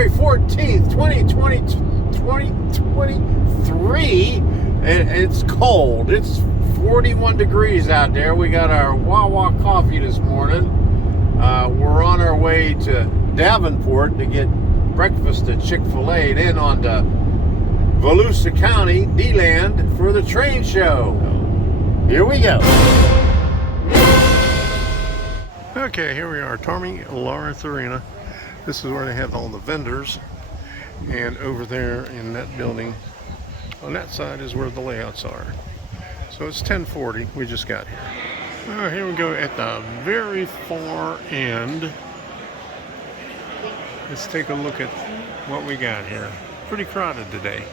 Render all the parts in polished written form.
February 14th, 2023, and it's cold. It's 41 degrees out there. We got our Wawa coffee this morning. We're on our way to Davenport to get breakfast at Chick-fil-A, then on to Volusia County, DeLand, for the train show. Here we go. Okay, here we are, Tommy Lawrence Arena. This is where they have all the vendors, and over there in that building on that side is where the layouts are. So it's 10:40. We just got here. Here we go at the very far end. Let's take a look at what we got here. Pretty crowded today.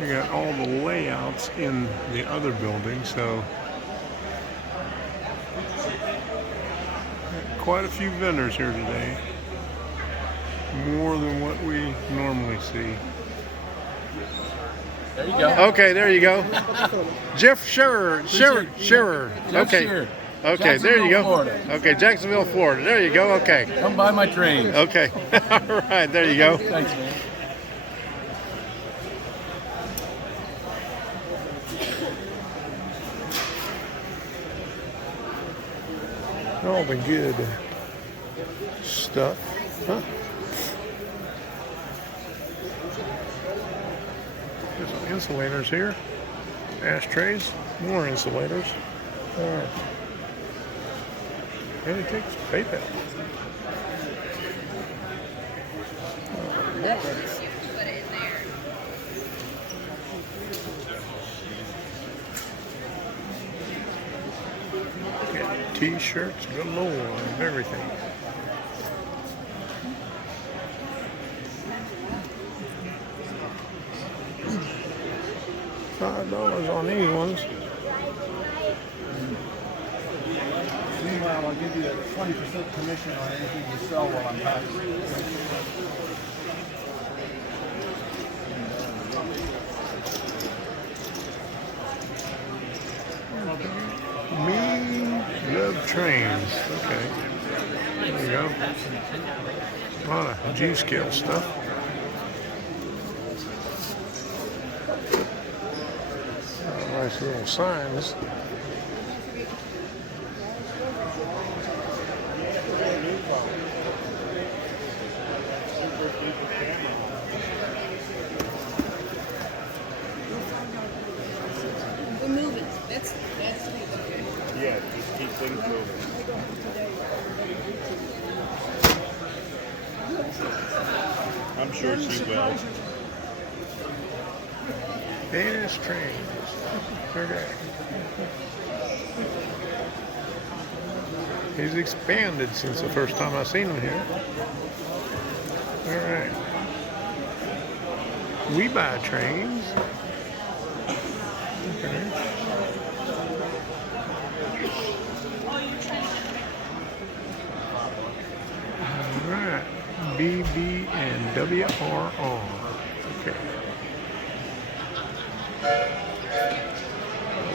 We got all the layouts in the other building, so quite a few vendors here today. More than what we normally see. There you go. Okay, there you go. Jeff Shearer. Okay. Okay, there you go. Florida. Okay, Jacksonville, Florida. There you go. Okay. Come by my train. Okay. All right, there you go. Thanks, man. All the good stuff. Huh? There's some insulators here. Ashtrays. More insulators. All right. And it takes PayPal. T-shirts galore and everything. $5 on these ones. Meanwhile, I'll give you a 20% commission on anything you sell while I'm packing. Me love trains. Okay. There you go. A lot of G-scale stuff. Nice little signs. We're moving. That's Yeah, just keep things moving. I'm sure she will. Yes, trains. Okay. He's expanded since the first time I seen him here. All right. We buy trains. Okay. All right. BB and WRR. Okay.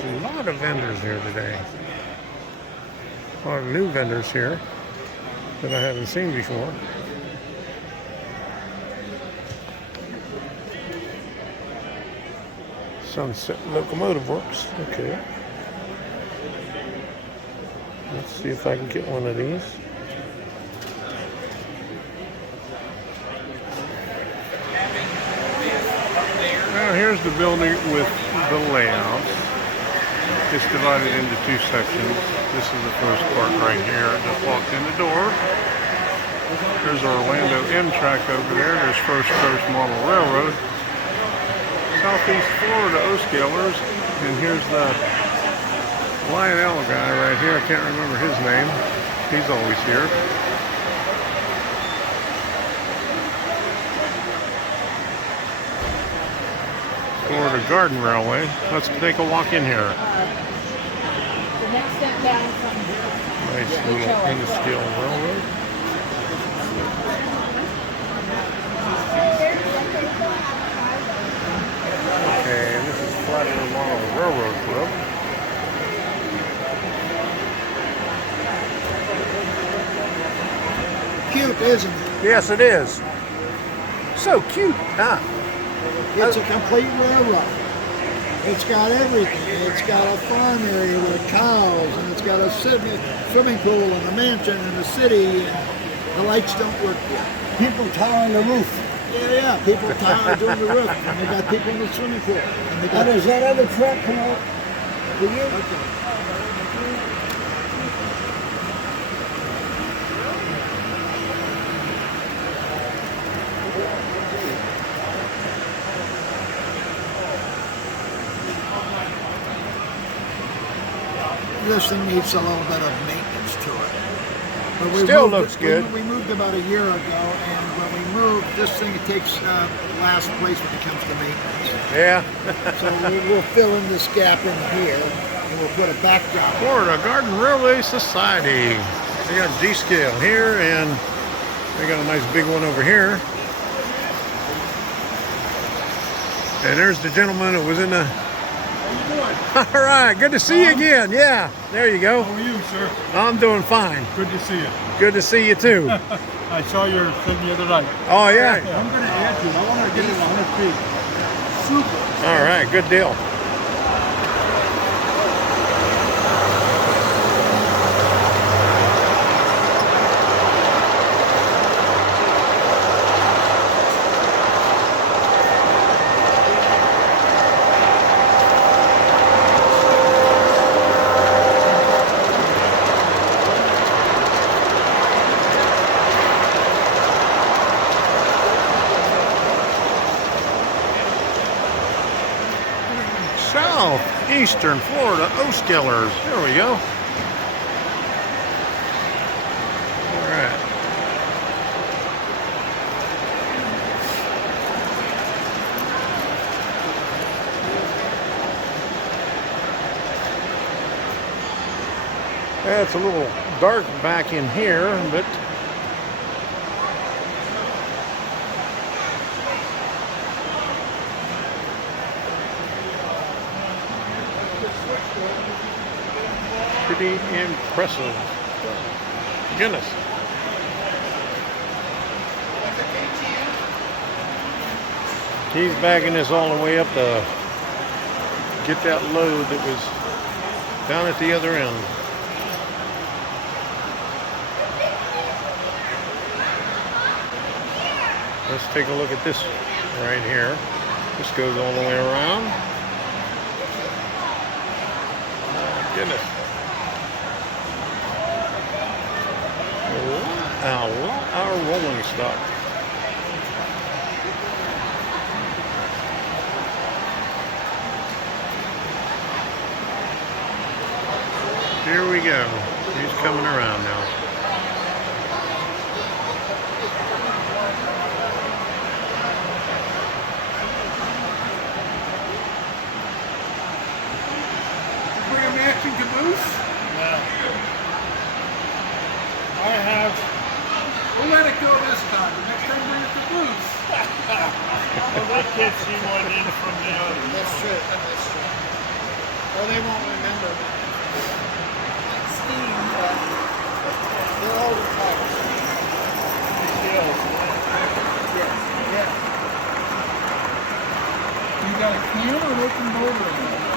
A lot of vendors here today. A lot of new vendors here that I haven't seen before. Sunset Locomotive Works. Okay. Let's see if I can get one of these. Now here's the building with the layouts. It's divided into two sections. This is the first part right here. Just walked in the door. There's Orlando M-Track over there. There's First Coast Model Railroad. Southeast Florida O-Scalers. And here's the Lionel guy right here. I can't remember his name. He's always here. Florida Garden Railway. Let's take a walk in here. the next step down from Nice little in-scale railroad. Okay, this is Platinum Model Railroad Club. Cute, isn't it? Yes, it is. So cute, huh? It's a complete railroad. It's got everything. It's got a farm area with cows, and it's got a swimming pool and a mansion and a city, and the lights don't work yet. People towering the roof. Yeah, people towering doing the roof, and they got people in the swimming pool. And they got does that other truck come out? Okay. This thing needs a little bit of maintenance to it. But we Still moved looks good. We moved about a year ago, and when we moved, this thing takes last place when it comes to maintenance. Yeah. So we'll fill in this gap in here, and we'll put a backdrop. Florida Garden Railway Society. They got G-scale here, and they got a nice big one over here. And there's the gentleman that was in the... All right, good to see you again. Yeah, there you go. How are you, sir? I'm doing fine. Good to see you. Good to see you too. I saw your thing the other night. Oh yeah. I'm going to add you. I want to get it 100 feet. Super. All right, good deal. Southeastern Florida Oaskellers. There we go. All right. Yeah, it's a little dark back in here, but pretty impressive. Goodness. He's bagging this all the way up to get that load that was down at the other end. Let's take a look at this right here. This goes all the way around. Oh, goodness. Our rolling stock. Here we go. He's coming around now. Bring a matching caboose? Yeah. I have. We'll let it go this time. The next time bring a caboose. Well, they can't see one in from the other. That's true. That's true. Or they won't remember. Like Steve, they're all retired. Yes. Yeah. You got a can or an open motor in there?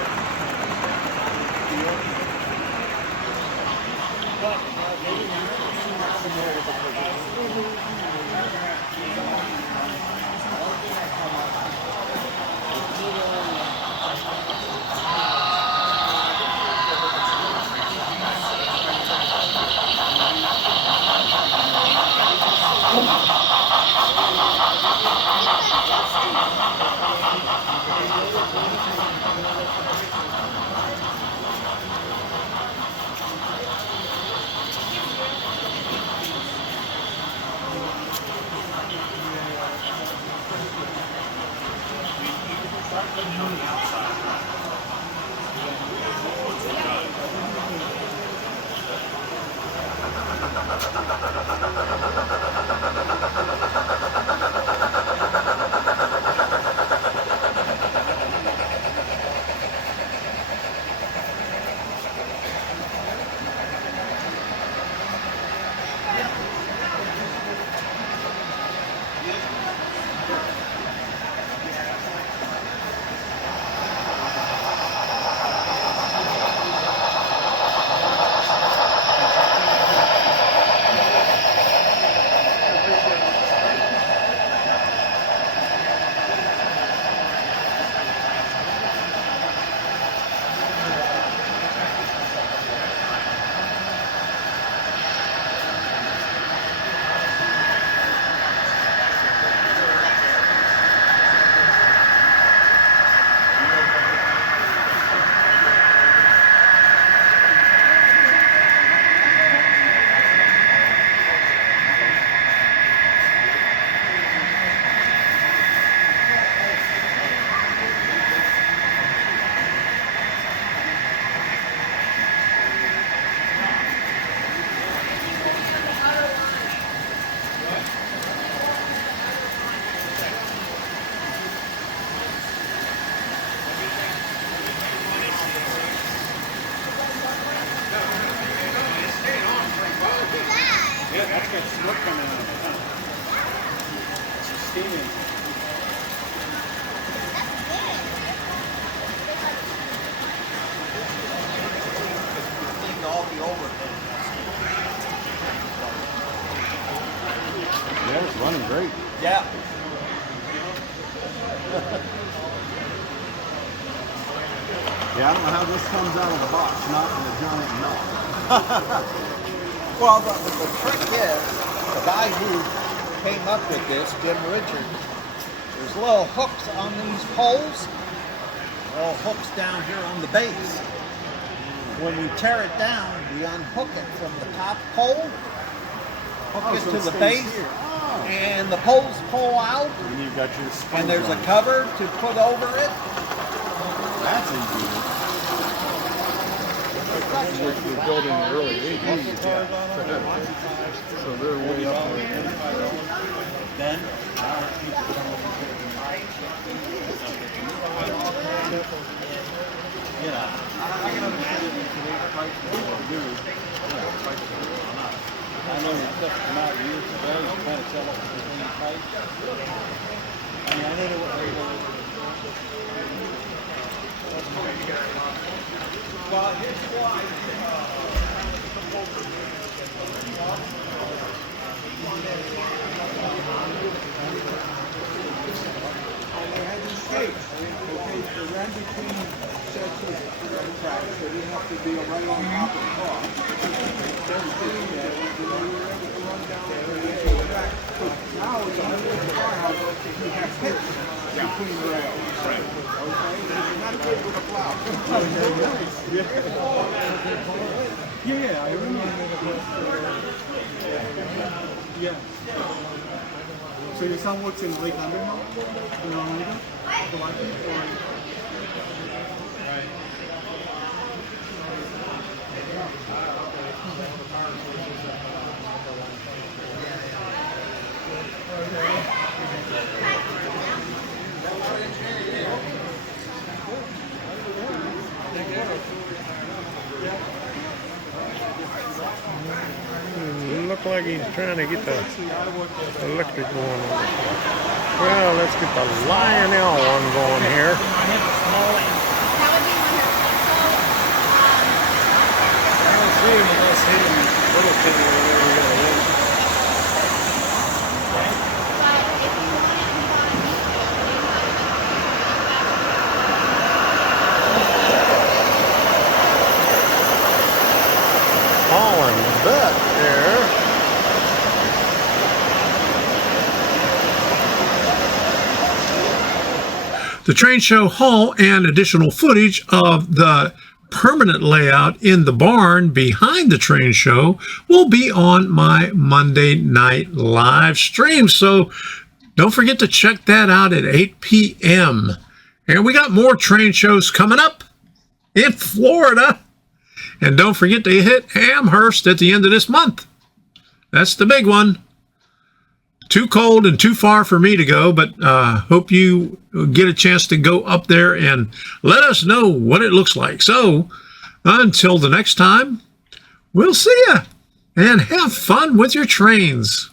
got smoke coming out. It's steaming. Yeah, it's running great. Yeah. Yeah, I don't know how this comes out of the box, not in a giant knot. Well, the trick is, the guy who came up with this, Jim Richard, there's little hooks on these poles, little hooks down here on the base. When we tear it down, we unhook it from the top pole, hook it so to it the stays base, here. Oh. and the poles pull out, And you've got your springs and there's on a it. cover to put over it. That's easy. Which was built in the early 80s. So they're way up there. Then? You know. I know your stuff come out years ago, you kind of sell it for the price. I mean, I know what they were. Well, here's why. They had these skates. Okay, they ran between sets of tracks. They didn't have to be right on top of the car. Now it's a whole farmhouse. You have pits between the rails. Right. Okay, it's not good with a plow. Yeah, I remember. Yeah. So your son works in Lake Underhill? In Arlington? Look like he's trying to get the electric going on. Well, let's get the Lionel one going here. That would be one All in bet there. The train show haul and additional footage of the permanent layout in the barn behind the train show will be on my Monday night live stream. So don't forget to check that out at 8 p.m. And we got more train shows coming up in Florida. And don't forget to hit Amherst at the end of this month. That's the big one. Too cold and too far for me to go, but hope you get a chance to go up there and let us know what it looks like. So until the next time, we'll see ya and have fun with your trains.